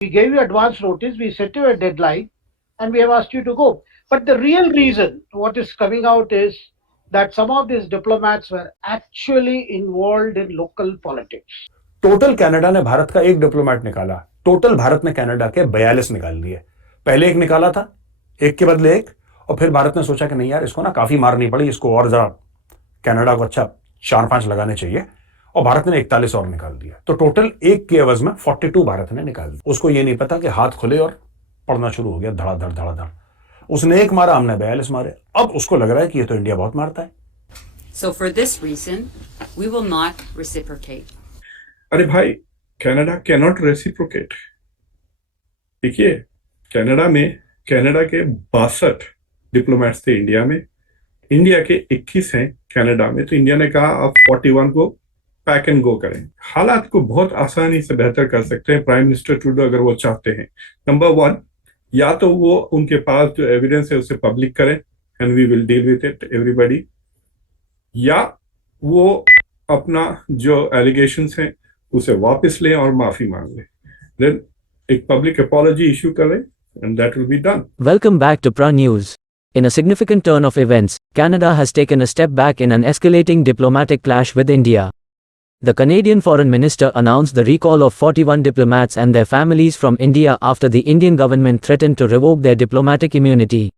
We gave you advance notice, we set you a deadline, and we have asked you to go. But the real reason, what is coming out is that some of these diplomats were actually involved in local politics. Total Canada ने भारत का एक diplomat निकाला, total Bharat ने Canada के 42 निकाल दिए। पहले एक निकाला था, एक के बदले एक, और फिर भारत ने सोचा कि नहीं यार, इसको ना काफी मारनी पड़ी, इसको और जरा कनाडा को अच्छा 4-5 लगाने चाहिए, और भारत ने 41 और निकाल दिया। तो टोटल एक के एवज में 42 भारत ने निकाल दिया। उसको ये नहीं पता कि हाथ खुले और पड़ना शुरू हो गया, धड़ाधड़ धड़ाधड़। उसने एक मारा, हमने 42 मारे। अब उसको लग रहा है कि ये तो इंडिया बहुत मारता है। So for this reason, we will not reciprocate. अरे भाई, कनाडा कैनॉट रेसिप्रोकेट। देखिए, कनाडा में कनाडा के 62 डिप्लोमेट्स थे इंडिया में, इंडिया के 21 हैं कनाडा में। तो इंडिया ने कहा आप 41 को पैक एंड गो करें। हालात को बहुत आसानी से बेहतर कर सकते हैं प्राइम मिनिस्टर ट्रूडो अगर वो चाहते हैं। नंबर 1, या तो वो उनके पास जो एविडेंस है उसे पब्लिक करें and we will deal with it everybody, या वो अपना जो एलिगेशंस हैं उसे वापस लें और माफी मांग लें, देन एक पब्लिक अपॉलॉजी इशू करें and that will be done. Welcome back to PRA News. In a significant turn of events, Canada has taken a step back in an escalating diplomatic clash with India. The Canadian Foreign Minister announced the recall of 41 diplomats and their families from India after the Indian government threatened to revoke their diplomatic immunity.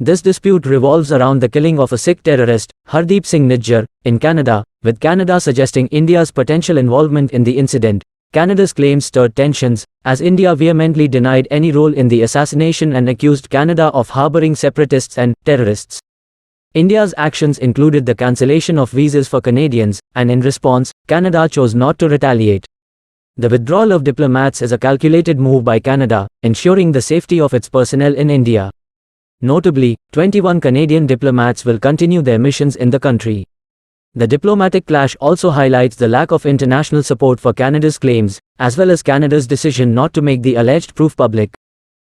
This dispute revolves around the killing of a Sikh terrorist, Hardeep Singh Nijjar, in Canada, with Canada suggesting India's potential involvement in the incident. Canada's claims stirred tensions, as India vehemently denied any role in the assassination and accused Canada of harboring separatists and terrorists. India's actions included the cancellation of visas for Canadians, and in response, Canada chose not to retaliate. The withdrawal of diplomats is a calculated move by Canada, ensuring the safety of its personnel in India. Notably, 21 Canadian diplomats will continue their missions in the country. The diplomatic clash also highlights the lack of international support for Canada's claims, as well as Canada's decision not to make the alleged proof public.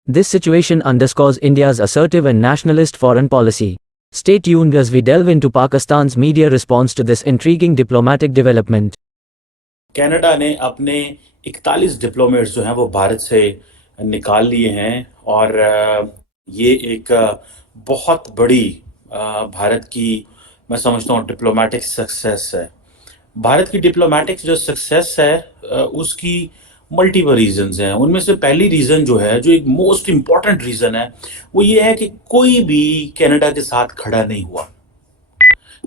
This situation underscores India's assertive and nationalist foreign policy. Stay tuned as we delve into Pakistan's media response to this intriguing diplomatic development. Canada ने अपने 41 diplomats जो हैं वो भारत से निकाल लिए हैं, और ये एक बहुत बड़ी भारत की, मैं समझता हूँ, डिप्लोमेटिक सक्सेस है। भारत की डिप्लोमेटिक जो सक्सेस है उसकी मल्टीपल रीजंस हैं। उनमें से पहली रीज़न जो है, जो एक मोस्ट इम्पॉर्टेंट रीज़न है, वो ये है कि कोई भी कनाडा के साथ खड़ा नहीं हुआ।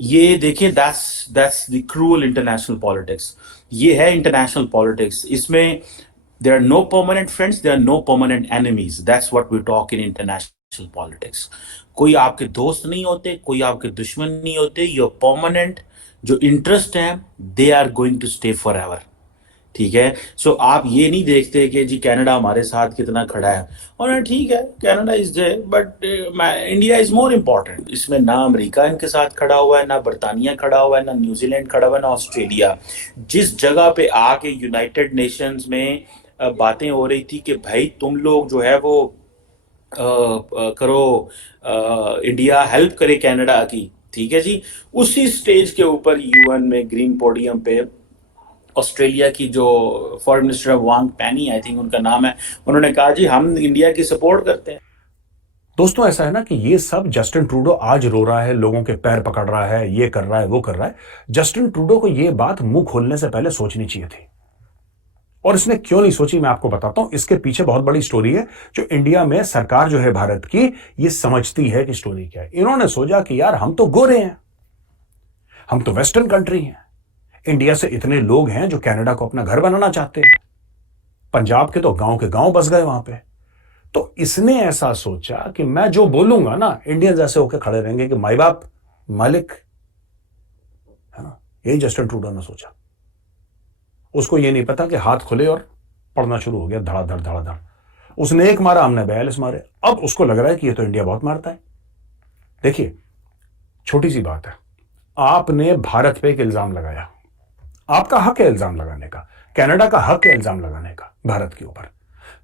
ये देखिए, that's the cruel international politics. ये है इंटरनेशनल पॉलिटिक्स। इसमें there are no permanent friends, there are no permanent enemies. That's what we talk in international politics. कोई आपके दोस्त नहीं होते, कोई आपके दुश्मन नहीं होते। योर परमानेंट जो इंटरेस्ट है, they are going to stay for ever. ठीक है। सो आप ये नहीं देखते कि जी कनाडा हमारे साथ कितना खड़ा है, और ठीक है, Canada is there, but India is more important. इसमें ना अमेरिका इनके साथ खड़ा हुआ है, ना बरतानिया खड़ा हुआ है, ना न्यूजीलैंड खड़ा हुआ है, ना ऑस्ट्रेलिया। जिस जगह पे आके यूनाइटेड नेशंस में बातें हो रही थी कि भाई तुम लोग जो है वो करो, इंडिया हेल्प करे कनाडा की, ठीक है जी, उसी स्टेज के ऊपर यूएन में ग्रीन पोडियम पे ऑस्ट्रेलिया की जो फॉरेन मिनिस्टर वांग पैनी, आई थिंक उनका नाम है, उन्होंने कहा जी हम इंडिया की सपोर्ट करते हैं। दोस्तों, ऐसा है ना कि ये सब जस्टिन ट्रूडो आज रो रहा है, लोगों के पैर पकड़ रहा है, ये कर रहा है, वो कर रहा है। जस्टिन ट्रूडो को ये बात मुंह खोलने से पहले सोचनी चाहिए थी, और इसने क्यों नहीं सोची मैं आपको बताता हूं। इसके पीछे बहुत बड़ी स्टोरी है, जो इंडिया में सरकार जो है भारत की, ये समझती है कि स्टोरी क्या है। इन्होंने सोचा कि यार हम तो गोरे हैं, हम तो वेस्टर्न कंट्री हैं, इंडिया से इतने लोग हैं जो कनाडा को अपना घर बनाना चाहते हैं, पंजाब के तो गांव बस गए वहां पे। तो इसने ऐसा सोचा कि मैं जो बोलूंगा ना, इंडियंस ऐसे होकर खड़े रहेंगे कि माई बाप मालिक है ना। यही जस्टिन ट्रूडो ने सोचा। उसको ये नहीं पता कि हाथ खुले और पड़ना शुरू हो गया, धड़ाधड़ धड़ाधड़। उसने एक मारा, हमने 42 मारे। अब उसको लग रहा है कि ये तो इंडिया बहुत मारता है। देखिए, छोटी सी बात है, आपने भारत पे एक इल्जाम लगाया, आपका हक है इल्जाम लगाने का, कनाडा का हक है इल्जाम लगाने का भारत के ऊपर,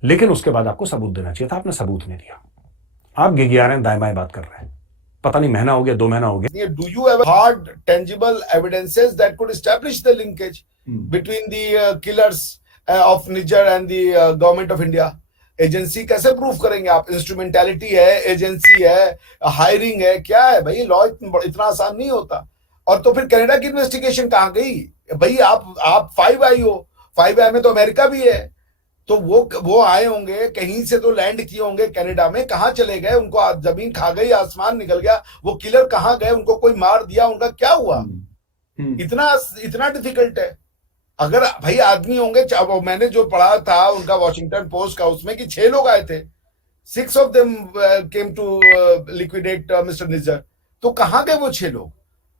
लेकिन उसके बाद आपको सबूत देना चाहिए था। आपने सबूत नहीं दिया। आप गिगिया रहे हैं, दाएं बाएं बात कर रहे हैं। पता नहीं महीना हो गया, 2 महीना हो गया। Do you have hard, tangible evidences that could establish the linkage between the killers of Nijjar and the government of India? Agency कैसे प्रूव करेंगे आप? इंस्ट्रूमेंटैलिटी है, एजेंसी है, हायरिंग है, क्या है भाई? लॉ इतना आसान नहीं होता। और तो फिर कनाडा की इन्वेस्टिगेशन कहाँ गई भाई? आप 5 आई हो, 5 आई में तो अमेरिका भी है, तो वो आए होंगे कहीं से, तो लैंड किए होंगे कनाडा में, कहाँ चले गए? उनको जमीन खा गई, आसमान निकल गया, वो किलर कहाँ गए? उनको कोई मार दिया? उनका क्या हुआ? इतना डिफिकल्ट है। अगर भाई आदमी होंगे, मैंने जो पढ़ा था उनका वॉशिंगटन पोस्ट का, उसमें कि 6 लोग आए थे, 6 of them came to liquidate mister Nijjar. तो कहाँ गए वो 6 लोग?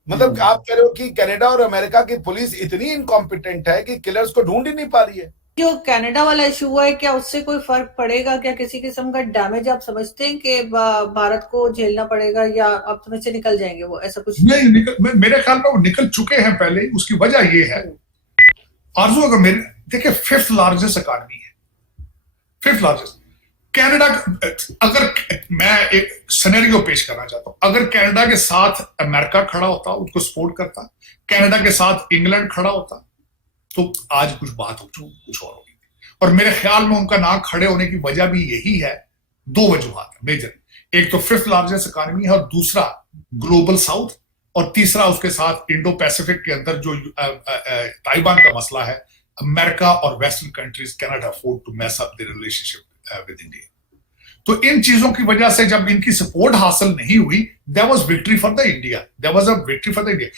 मतलब आप कह रहे हो कि कनाडा और अमेरिका की पुलिस इतनी इनकॉम्पिटेंट है कि किलर्स को ढूंढ ही नहीं पा रही है। जो कनाडा वाला इशू हुआ है, क्या उससे कोई फर्क पड़ेगा? क्या किसी किस्म का डैमेज आप समझते हैं कि भारत को झेलना पड़ेगा, या आप समझ से निकल जाएंगे वो? ऐसा कुछ नहीं, मेरे ख्याल में वो निकल चुके हैं पहले ही। उसकी वजह ये है, आरजू, अगर मेरे देखिए 5th लार्जेस्ट इकॉनमी है, 5th लार्जेस्ट कनाडा। अगर मैं एक सिनेरियो पेश करना चाहता हूं, अगर कनाडा के साथ अमेरिका खड़ा होता, उसको सपोर्ट करता, कनाडा के साथ इंग्लैंड खड़ा होता, तो आज कुछ बात हो चुकी, कुछ और होगी। और मेरे ख्याल में उनका ना खड़े होने की वजह भी यही है, 2 वजूहात है मेजर। एक तो 5th लार्जेस्ट इकॉनमी है, और दूसरा ग्लोबल साउथ, और तीसरा उसके साथ इंडो पैसिफिक के अंदर जो ताइवान का मसला है। अमेरिका और western countries can not afford to mess up their relationship with India. तो इन चीजों की वजह से जब इनकी सपोर्ट हासिल नहीं हुई, there was victory for the India, there was a victory for the India.